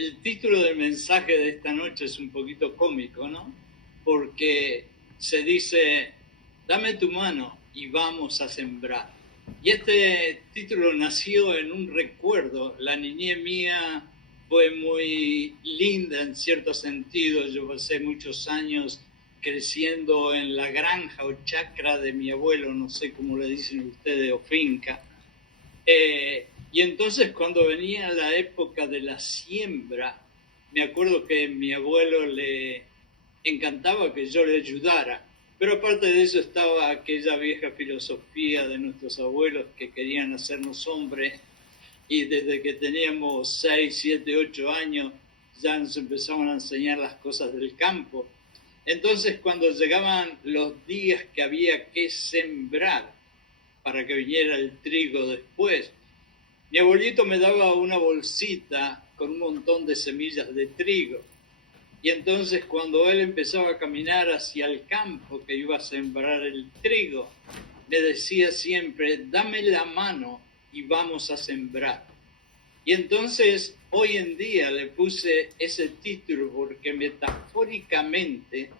El título del mensaje de esta noche es un poquito cómico, ¿no? Porque se dice, dame tu mano y vamos a sembrar. Y este título nació en un recuerdo. La niñez mía fue muy linda en cierto sentido. Yo pasé muchos años creciendo en la granja o chacra de mi abuelo, no sé cómo le dicen ustedes, o finca. Y entonces cuando venía la época de la siembra, me acuerdo que a mi abuelo le encantaba que yo le ayudara, pero aparte de eso estaba aquella vieja filosofía de nuestros abuelos que querían hacernos hombres, y desde que teníamos 6, 7, 8 años ya nos empezaban a enseñar las cosas del campo. Entonces cuando llegaban los días que había que sembrar para que viniera el trigo después, mi abuelito me daba una bolsita con un montón de semillas de trigo. Y entonces cuando él empezaba a caminar hacia el campo que iba a sembrar el trigo, me decía siempre, dame la mano y vamos a sembrar. Y entonces hoy en día le puse ese título porque metafóricamente,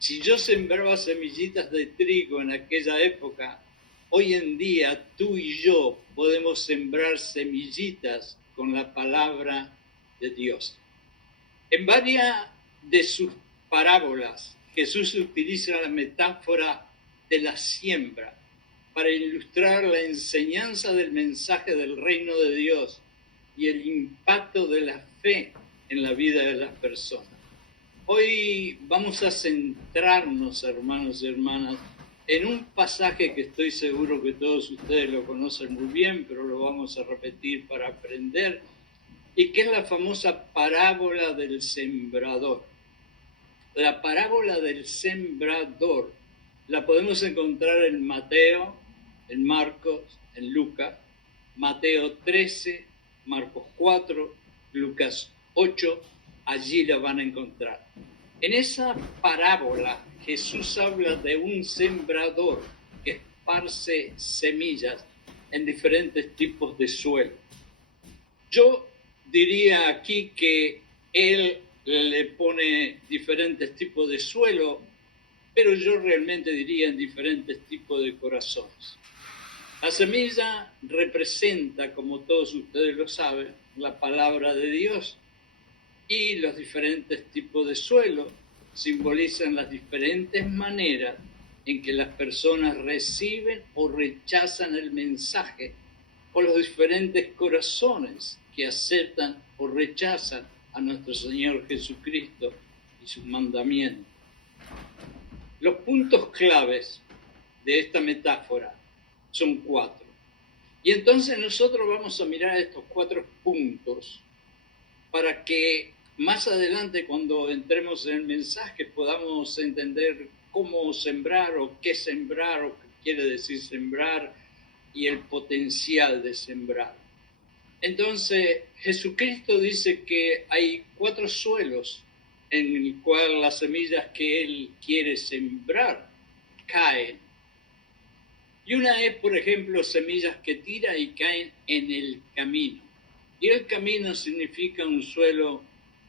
si yo sembraba semillitas de trigo en aquella época, hoy en día tú y yo podemos sembrar semillitas con la palabra de Dios. En varias de sus parábolas, Jesús utiliza la metáfora de la siembra para ilustrar la enseñanza del mensaje del reino de Dios y el impacto de la fe en la vida de las personas. Hoy vamos a centrarnos, hermanos y hermanas, en un pasaje que estoy seguro que todos ustedes lo conocen muy bien, pero lo vamos a repetir para aprender, y que es la famosa parábola del sembrador. La parábola del sembrador la podemos encontrar en Mateo, en Marcos, en Lucas, Mateo 13, Marcos 4, Lucas 8, allí la van a encontrar. En esa parábola Jesús habla de un sembrador que esparce semillas en diferentes tipos de suelo. Yo diría aquí que él le pone diferentes tipos de suelo, pero yo realmente diría en diferentes tipos de corazones. La semilla representa, como todos ustedes lo saben, la palabra de Dios, y los diferentes tipos de suelo simbolizan las diferentes maneras en que las personas reciben o rechazan el mensaje, o los diferentes corazones que aceptan o rechazan a nuestro Señor Jesucristo y sus mandamientos. Los puntos claves de esta metáfora son 4. Y entonces nosotros vamos a mirar estos 4 puntos para que más adelante, cuando entremos en el mensaje, podamos entender cómo sembrar o qué quiere decir sembrar y el potencial de sembrar. Entonces, Jesucristo dice que hay 4 suelos en el cual las semillas que Él quiere sembrar caen. Y una es, por ejemplo, semillas que tira y caen en el camino. Y el camino significa un suelo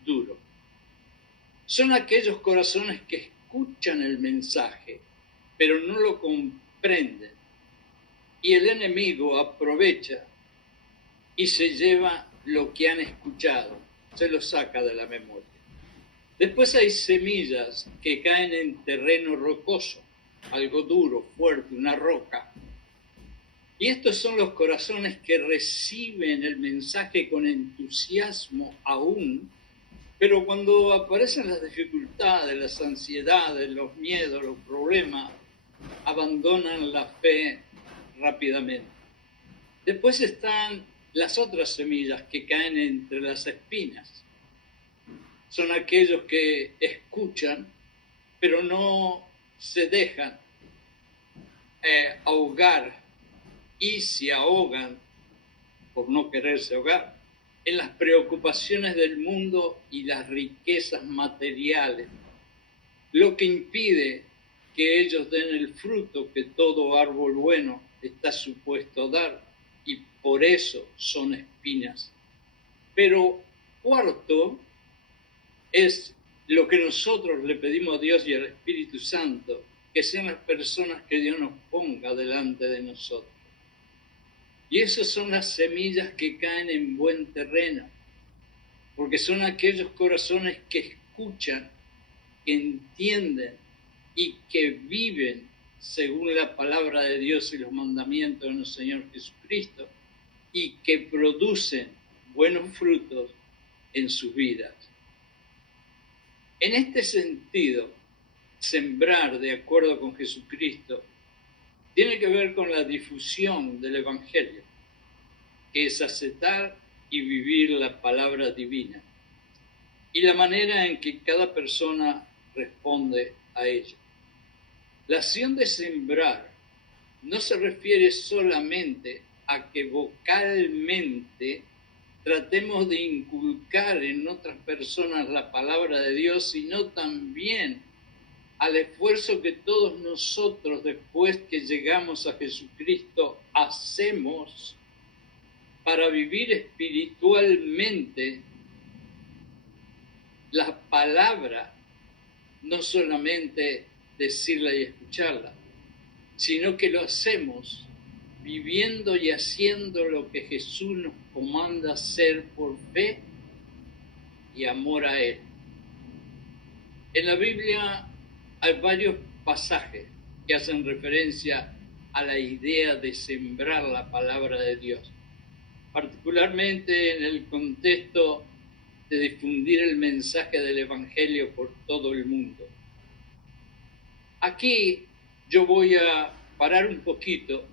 duro. Son aquellos corazones que escuchan el mensaje, pero no lo comprenden. Y el enemigo aprovecha y se lleva lo que han escuchado, se lo saca de la memoria. Después hay semillas que caen en terreno rocoso, algo duro, fuerte, una roca. Y estos son los corazones que reciben el mensaje con entusiasmo aún, pero cuando aparecen las dificultades, las ansiedades, los miedos, los problemas, abandonan la fe rápidamente. Después están las otras semillas que caen entre las espinas. Son aquellos que escuchan, pero no se dejan ahogar, y se ahogan por no quererse ahogar en las preocupaciones del mundo y las riquezas materiales, lo que impide que ellos den el fruto que todo árbol bueno está supuesto a dar, y por eso son espinas. Pero cuarto es lo que nosotros le pedimos a Dios y al Espíritu Santo, que sean las personas que Dios nos ponga delante de nosotros. Y esas son las semillas que caen en buen terreno, porque son aquellos corazones que escuchan, que entienden y que viven según la palabra de Dios y los mandamientos de nuestro Señor Jesucristo, y que producen buenos frutos en sus vidas. En este sentido, sembrar de acuerdo con Jesucristo tiene que ver con la difusión del Evangelio, que es aceptar y vivir la palabra divina, y la manera en que cada persona responde a ella. La acción de sembrar no se refiere solamente a que vocalmente tratemos de inculcar en otras personas la palabra de Dios, sino también al esfuerzo que todos nosotros, después que llegamos a Jesucristo, hacemos para vivir espiritualmente la palabra, no solamente decirla y escucharla, sino que lo hacemos viviendo y haciendo lo que Jesús nos comanda hacer por fe y amor a Él. En la Biblia hay varios pasajes que hacen referencia a la idea de sembrar la palabra de Dios, particularmente en el contexto de difundir el mensaje del Evangelio por todo el mundo. Aquí yo voy a parar un poquito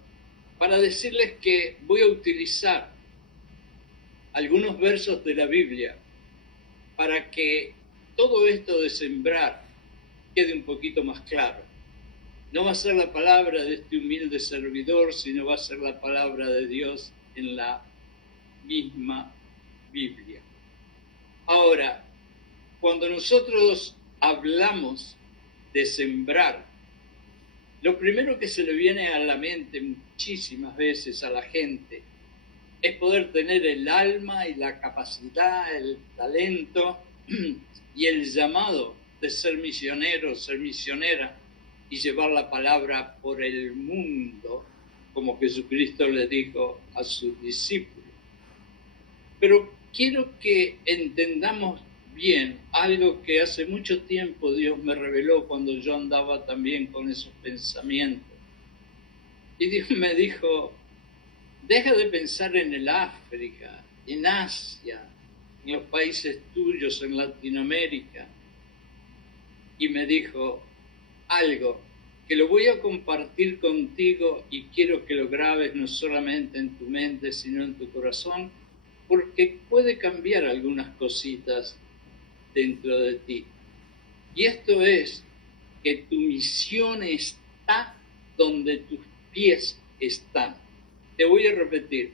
para decirles que voy a utilizar algunos versos de la Biblia para que todo esto de sembrar quede un poquito más claro. No va a ser la palabra de este humilde servidor, sino va a ser la palabra de Dios en la misma Biblia. Ahora, cuando nosotros hablamos de sembrar, lo primero que se le viene a la mente muchísimas veces a la gente es poder tener el alma y la capacidad, el talento y el llamado de ser misionero, ser misionera y llevar la palabra por el mundo, como Jesucristo le dijo a sus discípulos. Pero quiero que entendamos bien algo que hace mucho tiempo Dios me reveló cuando yo andaba también con esos pensamientos. Y Dios me dijo, deja de pensar en el África, en Asia, en los países tuyos, en Latinoamérica. Y me dijo algo que lo voy a compartir contigo y quiero que lo grabes no solamente en tu mente, sino en tu corazón, porque puede cambiar algunas cositas dentro de ti. Y esto es que tu misión está donde tus pies están. Te voy a repetir,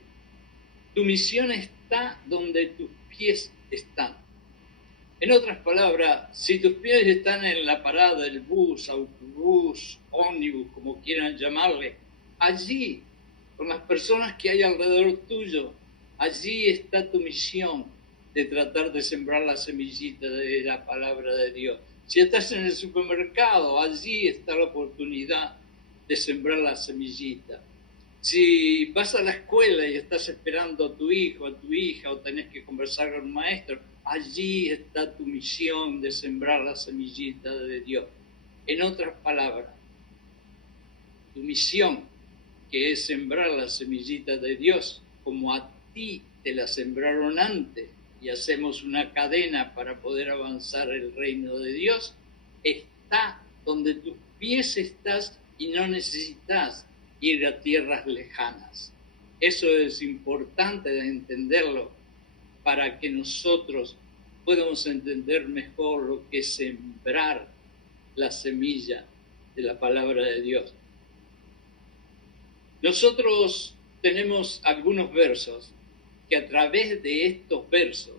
tu misión está donde tus pies están. En otras palabras, si tus pies están en la parada del bus, autobús, ómnibus, como quieran llamarle, allí, con las personas que hay alrededor tuyo, allí está tu misión de tratar de sembrar la semillita de la palabra de Dios. Si estás en el supermercado, allí está la oportunidad de sembrar la semillita. Si vas a la escuela y estás esperando a tu hijo, a tu hija, o tenés que conversar con un maestro, allí está tu misión de sembrar la semillita de Dios. En otras palabras, tu misión, que es sembrar la semillita de Dios, como a ti te la sembraron antes, y hacemos una cadena para poder avanzar el reino de Dios, está donde tus pies estás y no necesitas ir a tierras lejanas. Eso es importante de entenderlo para que nosotros podamos entender mejor lo que es sembrar la semilla de la palabra de Dios. Nosotros tenemos algunos versos que a través de estos versos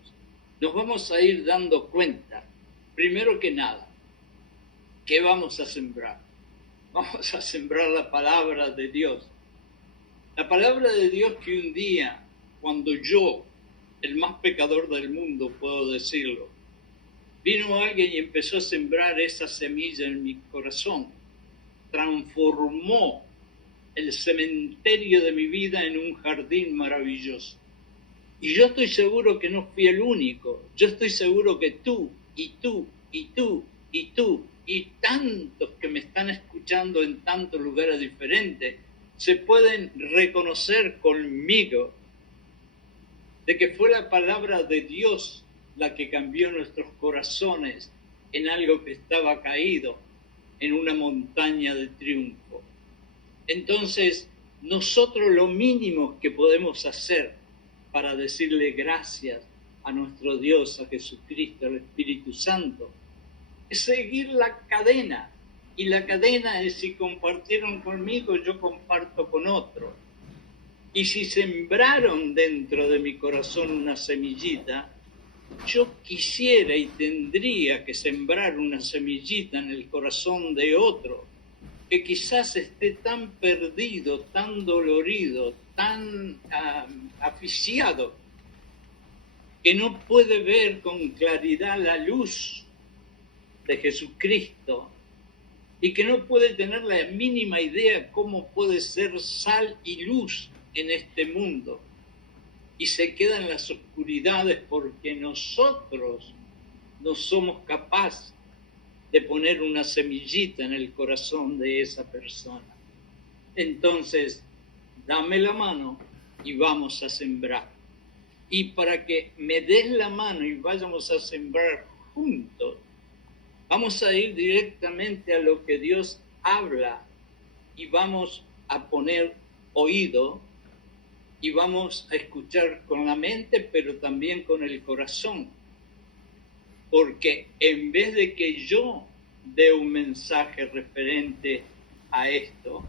nos vamos a ir dando cuenta, primero que nada, ¿qué vamos a sembrar? Vamos a sembrar la palabra de Dios. La palabra de Dios que un día, cuando yo el más pecador del mundo, puedo decirlo. Vino alguien y empezó a sembrar esa semilla en mi corazón. Transformó el cementerio de mi vida en un jardín maravilloso. Y yo estoy seguro que no fui el único. Yo estoy seguro que tú, y tú, y tú, y tú, y tantos que me están escuchando en tantos lugares diferentes, se pueden reconocer conmigo de que fue la palabra de Dios la que cambió nuestros corazones en algo que estaba caído, en una montaña de triunfo. Entonces, nosotros lo mínimo que podemos hacer para decirle gracias a nuestro Dios, a Jesucristo, al Espíritu Santo, es seguir la cadena. Y la cadena es: si compartieron conmigo, yo comparto con otro. Y si sembraron dentro de mi corazón una semillita, yo quisiera y tendría que sembrar una semillita en el corazón de otro, que quizás esté tan perdido, tan dolorido, tan asfixiado, que no puede ver con claridad la luz de Jesucristo y que no puede tener la mínima idea cómo puede ser sal y luz en este mundo. Y se queda en las oscuridades porque nosotros no somos capaces de poner una semillita en el corazón de esa persona. Entonces, dame la mano y vamos a sembrar. Y para que me des la mano y vayamos a sembrar juntos, vamos a ir directamente a lo que Dios habla y vamos a poner oído y vamos a escuchar con la mente, pero también con el corazón. Porque en vez de que yo dé un mensaje referente a esto,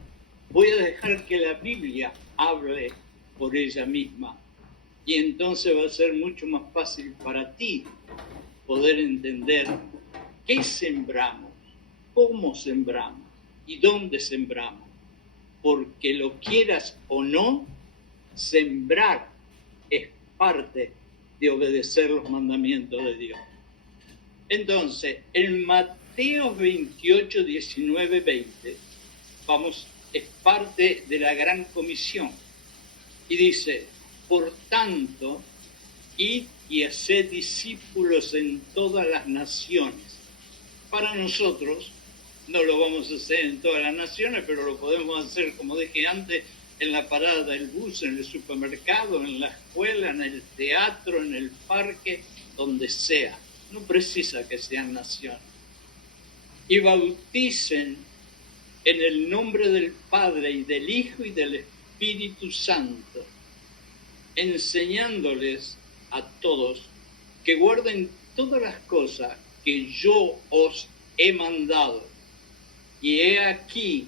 voy a dejar que la Biblia hable por ella misma. Y entonces va a ser mucho más fácil para ti poder entender qué sembramos, cómo sembramos y dónde sembramos. Porque lo quieras o no, sembrar es parte de obedecer los mandamientos de Dios. Entonces, en Mateo 28, 19, 20, es parte de la gran comisión. Y dice: por tanto, id y haced discípulos en todas las naciones. Para nosotros, no lo vamos a hacer en todas las naciones, pero lo podemos hacer, como dije antes, en la parada del bus, en el supermercado, en la escuela, en el teatro, en el parque, donde sea. No precisa que sean naciones. Y bauticen en el nombre del Padre y del Hijo y del Espíritu Santo, enseñándoles a todos que guarden todas las cosas que yo os he mandado. Y he aquí,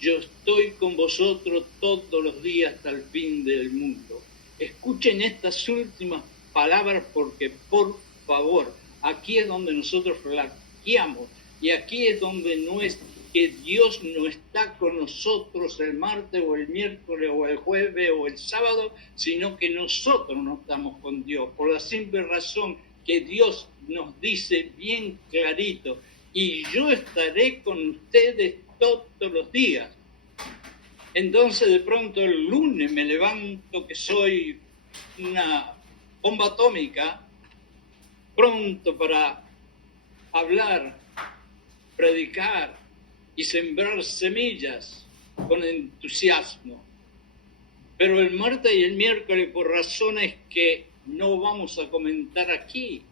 yo estoy con vosotros todos los días hasta el fin del mundo. Escuchen estas últimas palabras porque, por favor, aquí es donde nosotros flaqueamos y aquí es donde no es que Dios no está con nosotros el martes o el miércoles o el jueves o el sábado, sino que nosotros no estamos con Dios, por la simple razón que Dios nos dice bien clarito: y yo estaré con ustedes todos los días. Entonces de pronto el lunes me levanto que soy una bomba atómica, pronto para hablar, predicar y sembrar semillas con entusiasmo. Pero el martes y el miércoles, por razones que no vamos a comentar aquí,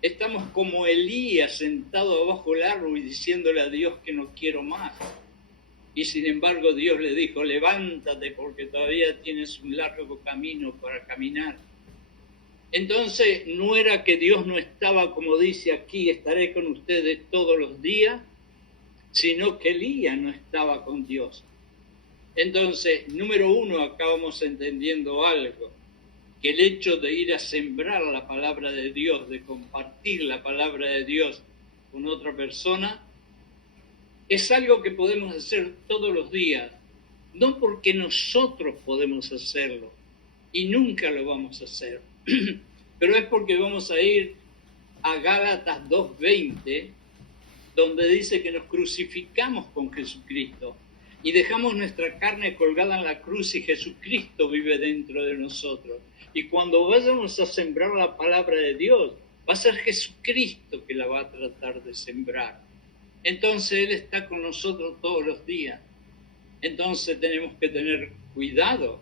estamos como Elías sentado bajo el árbol y diciéndole a Dios que no quiero más. Y sin embargo Dios le dijo: levántate porque todavía tienes un largo camino para caminar. Entonces no era que Dios no estaba, como dice aquí, estaré con ustedes todos los días, sino que Elías no estaba con Dios. Entonces, número uno, acá vamos entendiendo algo, que el hecho de ir a sembrar la palabra de Dios, de compartir la palabra de Dios con otra persona, es algo que podemos hacer todos los días, no porque nosotros podemos hacerlo, y nunca lo vamos a hacer, pero es porque vamos a ir a Gálatas 2:20, donde dice que nos crucificamos con Jesucristo y dejamos nuestra carne colgada en la cruz y Jesucristo vive dentro de nosotros. Y cuando vayamos a sembrar la palabra de Dios, va a ser Jesucristo que la va a tratar de sembrar. Entonces Él está con nosotros todos los días. Entonces tenemos que tener cuidado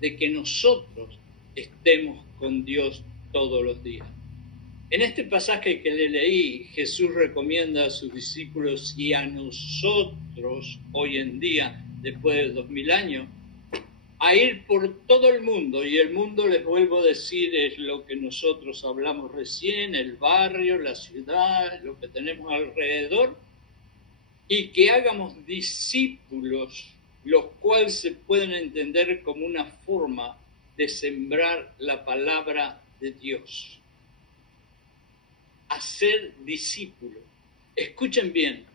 de que nosotros estemos con Dios todos los días. En este pasaje que le leí, Jesús recomienda a sus discípulos y a nosotros hoy en día, después de 2000 años, a ir por todo el mundo. Y el mundo, les vuelvo a decir, es lo que nosotros hablamos recién, el barrio, la ciudad, lo que tenemos alrededor, y que hagamos discípulos, los cuales se pueden entender como una forma de sembrar la palabra de Dios. Hacer discípulos. Escuchen bien,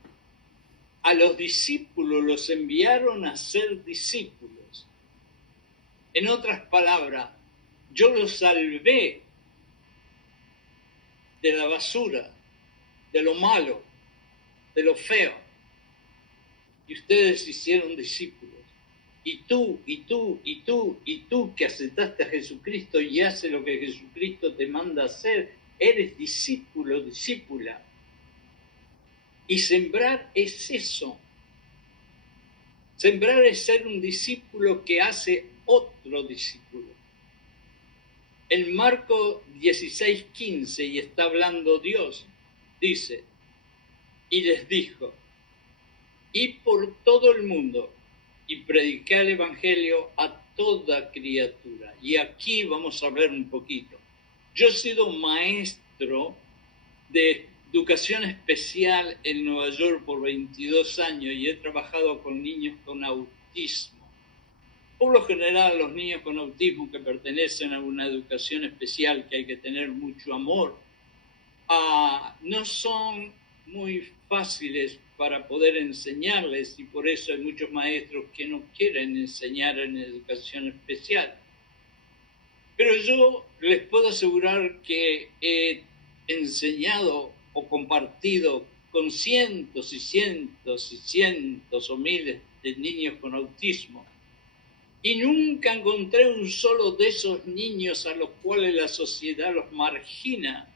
a los discípulos los enviaron a ser discípulos. En otras palabras, yo los salvé de la basura, de lo malo, de lo feo. Y ustedes hicieron discípulos. Y tú, y tú, y tú, y tú que aceptaste a Jesucristo y haces lo que Jesucristo te manda hacer, eres discípulo, discípula. Y sembrar es eso. Sembrar es ser un discípulo que hace otro discípulo. En Marcos 16:15, y está hablando Dios, dice, y les dijo, id por todo el mundo y predicad el Evangelio a toda criatura. Y aquí vamos a hablar un poquito. Yo he sido maestro de educación especial en Nueva York por 22 años y he trabajado con niños con autismo. Por lo general, los niños con autismo que pertenecen a una educación especial que hay que tener mucho amor, no son muy fáciles para poder enseñarles y por eso hay muchos maestros que no quieren enseñar en educación especial. Pero yo les puedo asegurar que he enseñado o compartido con cientos y cientos y cientos o miles de niños con autismo. Y nunca encontré un solo de esos niños a los cuales la sociedad los margina,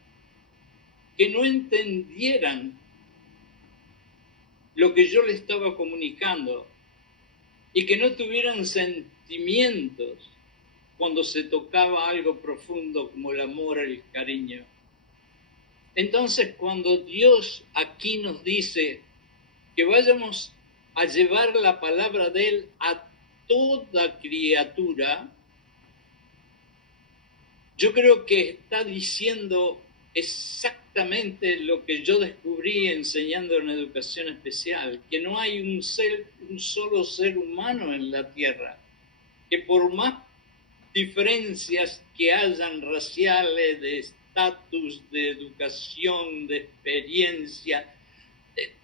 que no entendieran lo que yo les estaba comunicando y que no tuvieran sentimientos cuando se tocaba algo profundo como el amor, el cariño. Entonces, cuando Dios aquí nos dice que vayamos a llevar la palabra de Él a toda criatura, yo creo que está diciendo exactamente lo que yo descubrí enseñando en educación especial, que no hay un solo ser humano en la tierra, que por más diferencias que hayan raciales, de estatus, de educación, de experiencia,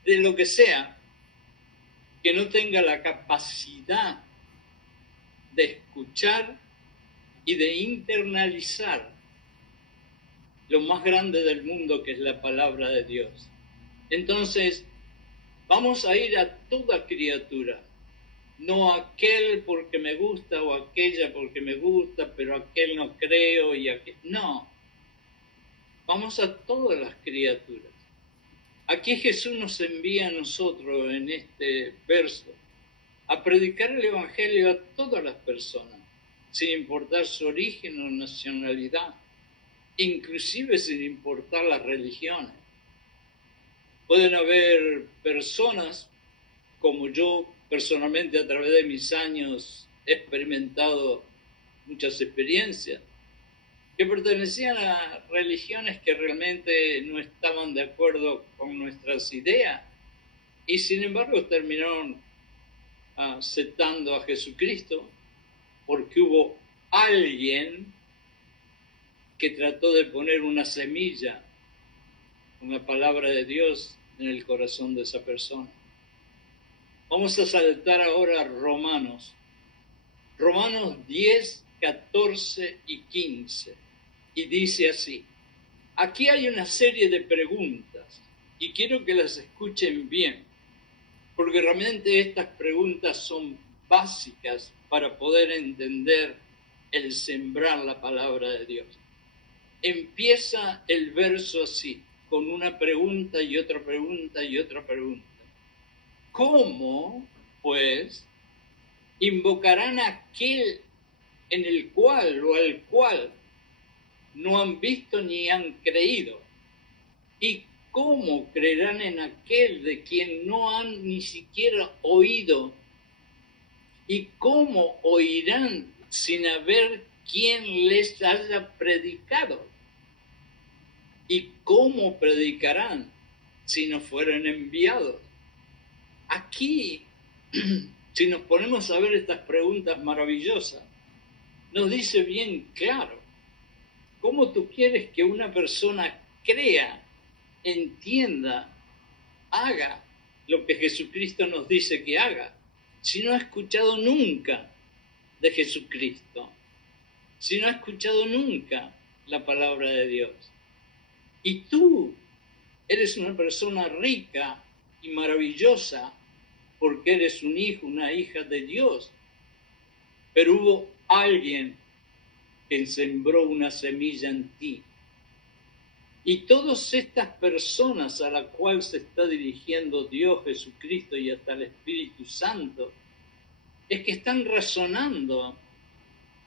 de lo que sea, que no tenga la capacidad de escuchar y de internalizar lo más grande del mundo, que es la palabra de Dios. Entonces, vamos a ir a toda criatura, no aquel porque me gusta o aquella porque me gusta, pero aquel no creo y aquel... No, vamos a todas las criaturas. Aquí Jesús nos envía a nosotros en este verso a predicar el Evangelio a todas las personas, sin importar su origen o nacionalidad, inclusive sin importar las religiones. Pueden haber personas, como yo personalmente a través de mis años he experimentado muchas experiencias, que pertenecían a religiones que realmente no estaban de acuerdo con nuestras ideas y sin embargo terminaron aceptando a Jesucristo porque hubo alguien que trató de poner una semilla, una palabra de Dios en el corazón de esa persona. Vamos a saltar ahora a Romanos 10, 14 y 15. y dice así. Aquí hay una serie de preguntas y quiero que las escuchen bien, porque realmente estas preguntas son básicas para poder entender el sembrar la palabra de Dios. Empieza el verso así, con una pregunta y otra pregunta y otra pregunta. ¿Cómo, pues, invocarán a aquel en el cual o al cual no han visto ni han creído? ¿Y cómo creerán en aquel de quien no han ni siquiera oído? ¿Y cómo oirán sin haber quien les haya predicado? ¿Y cómo predicarán si no fueran enviados? Aquí, si nos ponemos a ver estas preguntas maravillosas, nos dice bien claro, ¿cómo tú quieres que una persona crea, entienda, haga lo que Jesucristo nos dice que haga, si no ha escuchado nunca de Jesucristo, si no ha escuchado nunca la palabra de Dios? Y tú eres una persona rica y maravillosa porque eres un hijo, una hija de Dios, pero hubo alguien que sembró una semilla en ti. Y todas estas personas a las cuales se está dirigiendo Dios, Jesucristo y hasta el Espíritu Santo, es que están razonando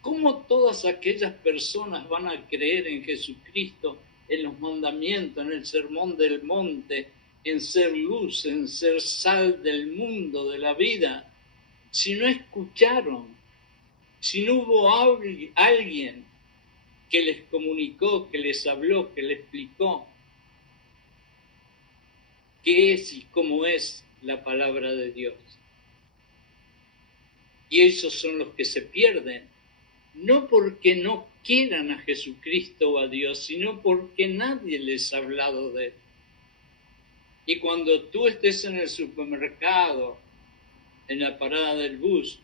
cómo todas aquellas personas van a creer en Jesucristo, en los mandamientos, en el sermón del monte, en ser luz, en ser sal del mundo, de la vida, si no escucharon, si no hubo alguien que les comunicó, que les habló, que les explicó qué es y cómo es la palabra de Dios. Y esos son los que se pierden, no porque no quieran a Jesucristo o a Dios, sino porque nadie les ha hablado de él. Y cuando tú estés en el supermercado, en la parada del bus,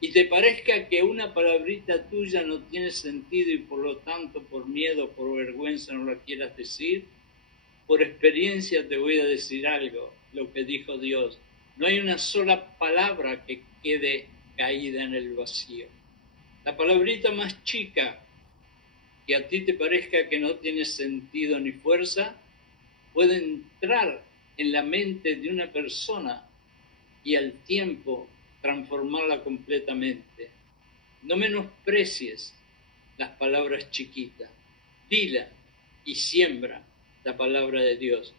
y te parezca que una palabrita tuya no tiene sentido y por lo tanto por miedo, por vergüenza no la quieras decir, por experiencia te voy a decir algo, lo que dijo Dios. No hay una sola palabra que quede caída en el vacío. La palabrita más chica que a ti te parezca que no tiene sentido ni fuerza, puede entrar en la mente de una persona y al tiempo transformarla completamente. No menosprecies las palabras chiquitas, dila y siembra la palabra de Dios.